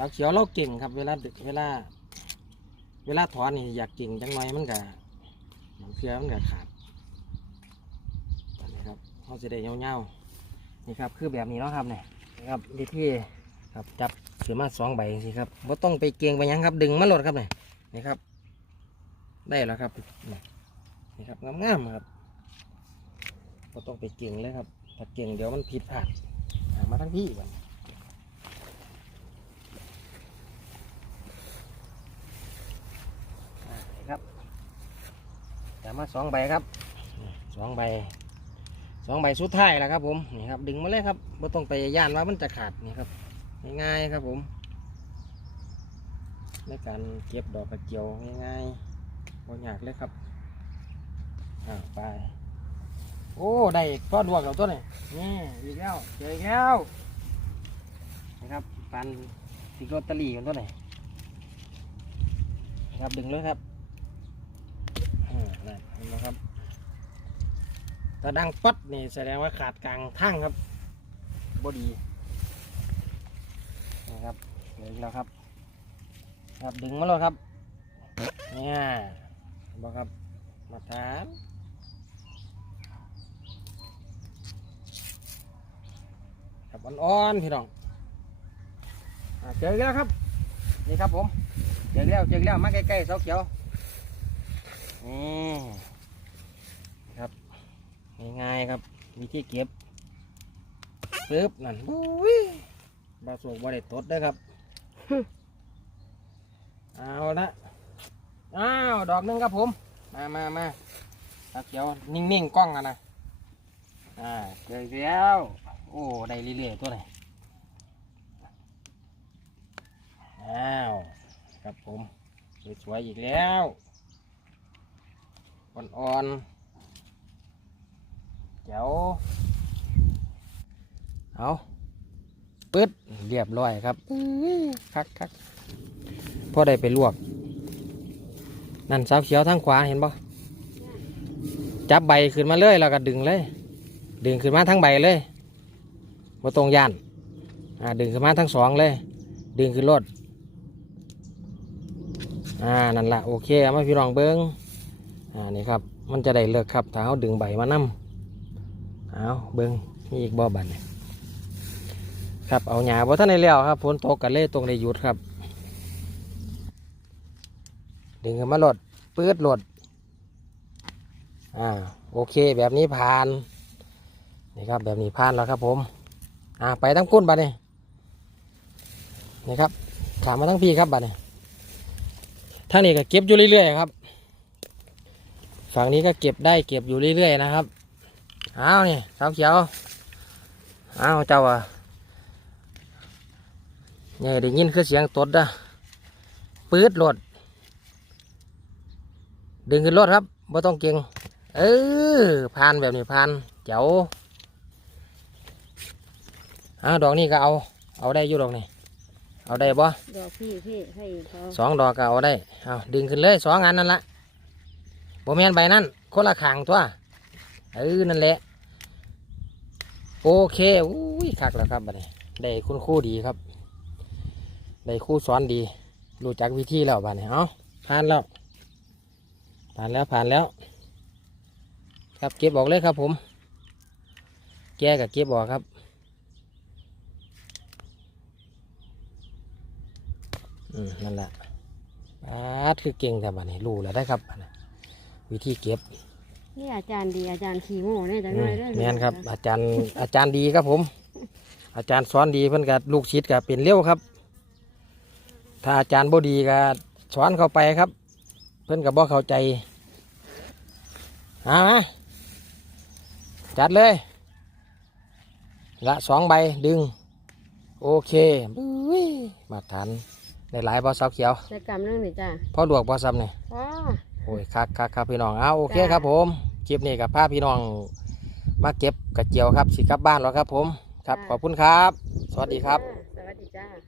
สาวเขียวเราเก่งครับ เวลาดึกเวลา เวลาถอนนี่อยากเก่งจังหน่อยมันก็บางเทื่อมันก็ขาดนนี้ครับเขาจะได้เงาๆนี่ครับคือแบบนี้เนาะครับเนี่ยนะครับวิธีครับจับเสือมาสองใบสิครับว่าต้องไปเกียงไปยังครับ ดึงมาหลดครับเนี่ยนี่ครับ ได้แล้วครับนี่ครับงามๆครับก็ต้องไปเก่งเลยครับ ถ้าเก่งเดี๋ยวมันผิดพลาดมาทั้งพี่ก่อนอ่านี่ครับ จับมาสองใบครับสองใบสองใบสุดท้ายแล้วครับผมนี่ครับดึงมาเลยครับไม่ต้องไปย่านว่ามันจะขาดนี่ครับง่ายๆครับผมในการเก็บดอกกระเจียวง่ายๆบ่ยากเลยครับอ่าไปโอ้ได้ทอดลวกแล้วตัวนี้นี่อีกแล้วเจออีกแล้วนะครับปันติดลอตเตอรี่กันตัวนี้นะครับดึงเลยครับ นั่นเห็นไหมครับถ้าดังปัดนี่แสดงว่าขาดกลางทางครับบดีนะครับเหลือแล้วครับครับดึงมาเลยครับเนี่ยนบอกครับมาทานครับอ่อนๆพี่น้องอเจอแล้วครับนี่ครับผมเจอแล้วเจอแล้วมาใกล้ๆเสาเขียว นี่ครับง่ายๆครับวิธีเก็บปึ๊บนั่นบุ้ยบาสวกบาได้ตดเด้ครับ เอาละอ้าวดอกหนึงครับผม มามามาเสาเขียวนิ่งๆกล้องอะนะอ่าเจออีกแล้วโอ้ได้เรื่อยๆตัวไหนอ้าวครับผมสวยๆอีกแล้ว อ่อนๆเจ๋วเอาปึ๊ดเรียบร้อยครับคักคักพอได้ไปลวก นั่นสาวเขียวทางขวาเห็นปะจับใบขึ้นมาเลยแล้วก็ดึงเลย ดึงขึ้นมาทั้งใบเลยบ่ตรงย่านอ่าดึงขึ้นมาทั้งสองเลย ดึงขึ้นรถอ่านั่นละโอเคเอามาพี่รองเบิ้ง อ่านี่ครับ มันจะได้เลิกครับถ้าเขาดึงใบมานํเอาเบิ้งมีอีกบ่อบันเนี่ยครับเอาหญ้าบ่ท่านในแล้วครับฝนตกกันเลยตรงในหยุดครับ ดึงขึ้นมาลดปื๊ดหลดอ่าโอเคแบบนี้ผ่านนี่ครับแบบนี้ผ่านแล้วครับผมอ่าไปทั้งก้นบัดนี่นี่ครับขามาทั้งพี่ครับบัดนี่ท่างนี้ก็เก็บอยู่เรื่อยๆครับ ฝั่งนี้ก็เก็บได้เก็บอยู่เรื่อยๆนะครับอ้าวนี่สาวเขียวอ้าวเจ้าอะนี่ได้ยินคือเสียงตดนะปื๊ดรถดึงขึ้นรถครับไม่ต้องเก่งเออผ่านแบบนี้ผ่านเจ๋วอ้าวดอกนี้ก็เอา เอาได้อยู่ดอกนี่เอาได้บ่ดอกพี่พี่ให้เขาสองดอกก็เอาได้เอาดึงขึ้นเลยสองอันนั่นละ บ่แมนใบนั้นคนละขางตัวเออนั่นแหละ โอเคอุ้ยคักแล้วครับบัดนี้ได้คุณครูดีครับได้ครูสอนดีรู้จักวิธีแล้วบัดนี้เอาผ่านแล้วผ่านแล้วผ่านแล้ว ครับเก็บออกเลยครับผม แกกับเก็บออกครับอืมนั่นแหละอาคือเก่งแต่บัดนี้รู้แล้วได้ครับบัดนี้ วิธีเก็บนี่อาจารย์ดีอาจารย์ขี้โง่เนี่ยจังอืเลมยเด้อแม่นครับ อาจารย์อาจารย์ดีครับผม อาจารย์สอนดีเพิ่นกับลูกศิษย์กับเป็นเลี้ยวครับ ถ้าอาจารย์บ่ดีก็สอนเข้าไปครับ เพิ่นกับบ่เข้าใจเอามาจัดเลยละสองใบดึง โอเคบุ้ยมาทันได้หลายบ่อสาวเขียวใส่กรรมนั่งนี่จ้าพอลวกบ่ซ้ำนี่อ๋ อโอ้ยคักคักครับพี่น้องเอาโอเคจ้าครับผมคลิปนี้กับพาพี่น้องมาเก็บกระเจียวครับสิกลับบ้านแล้วครับผมครับ ขอบคุณครับ สวัสดีครับ สวัสดีจ้า